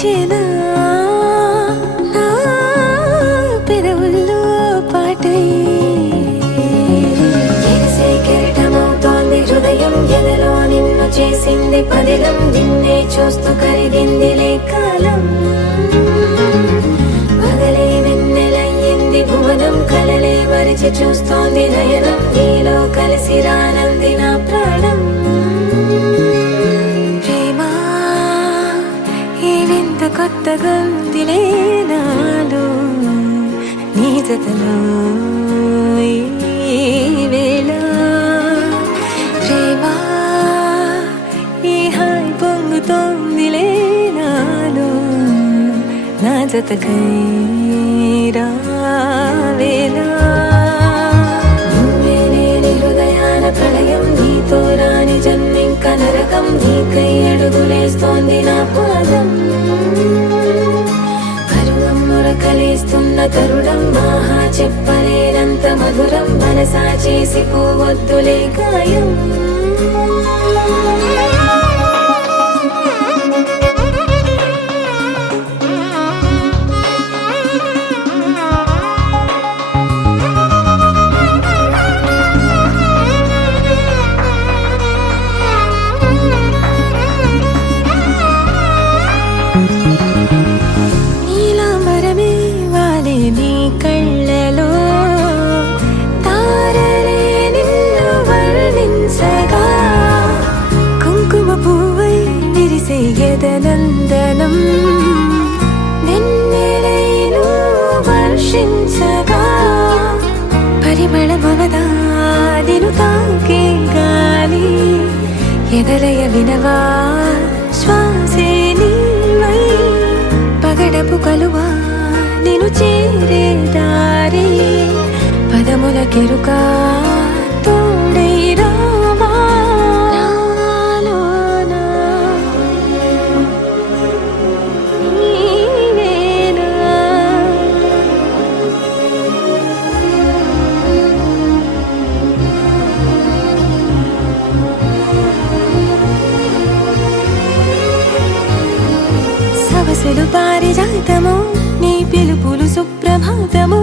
వచ్చేనా నా పెదవుల్లో పాటై ఎగిసే కెరటమవుతోంది హృదయం ఎదలో నిన్ను చేసింది పదిలం నిన్నే చూస్తూ కరిగిందిలే కాలం పగలే వెన్నెలయ్యింది భువనం కలలే మరిచి చూస్తోంది నయనం నీలో కలిసి రానంది నా ప్రాణం ప్రేమా ఈ వింత కొత్తగా ఉందిలే నాలో నీ జతలో ఈ వేళ ప్రేమా ఈ హాయి పొంగుతోందిలే నాలో నా జతకై రావేలా నువ్వే లేని హృదయాన ప్రళయం నీతో రాని జన్మింక నరకం నీకై అడుగులేస్తోంది నా పాదం పరువం మురకలేస్తున్న తరుణం ఆహా చెప్పలేనంత మధురం మనసా చేసి పోవద్దులే గాయం నీలాంబరమే వాలే నీ కళ్ళలో తారలే నిన్ను వర్ణించగా కుంకుమ పువ్వై విరిసే ఎదనందనం వెన్నెలైను వర్షించగా పరిమళమవదా నిన్ను తాకే గాలి ఎదలయ వినవా శ్వాసే నీవై పగడపు కలువా నిన్ను చేరే దారి పదముల కెరుకా తోడై రావా నాలోనా నీవేనా సవసలు పారిజాతము నీ పిలుపులు సుప్రభాతము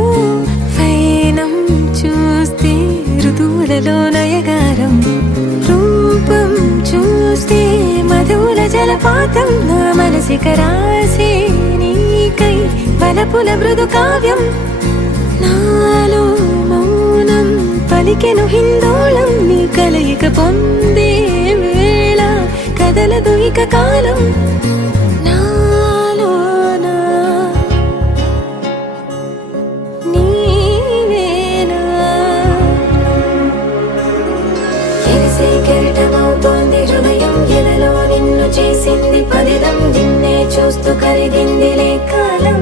ఫైనం చూస్తే ఋతువులలో నయగారం రూపం చూస్తే మధుర జలపాతం నా మనసిక రాసే నీకై వలపుల మృదు కావ్యం నాలో మౌనం పలికెను హిందోళం నీ కలయిక పొందే వేళ కదలదు ఇక కాలం కెరటమవుతోంది హృదయం ఎదలో నిన్ను చేసింది పదిలం నిన్నే చూస్తూ కరిగిందిలే కాలం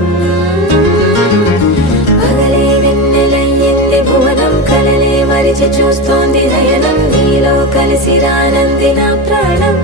పగలే వెన్నెలయ్యింది భువనం కలలే మరిచి చూస్తోంది నయనం నీలో కలిసి రానంది నా ప్రాణం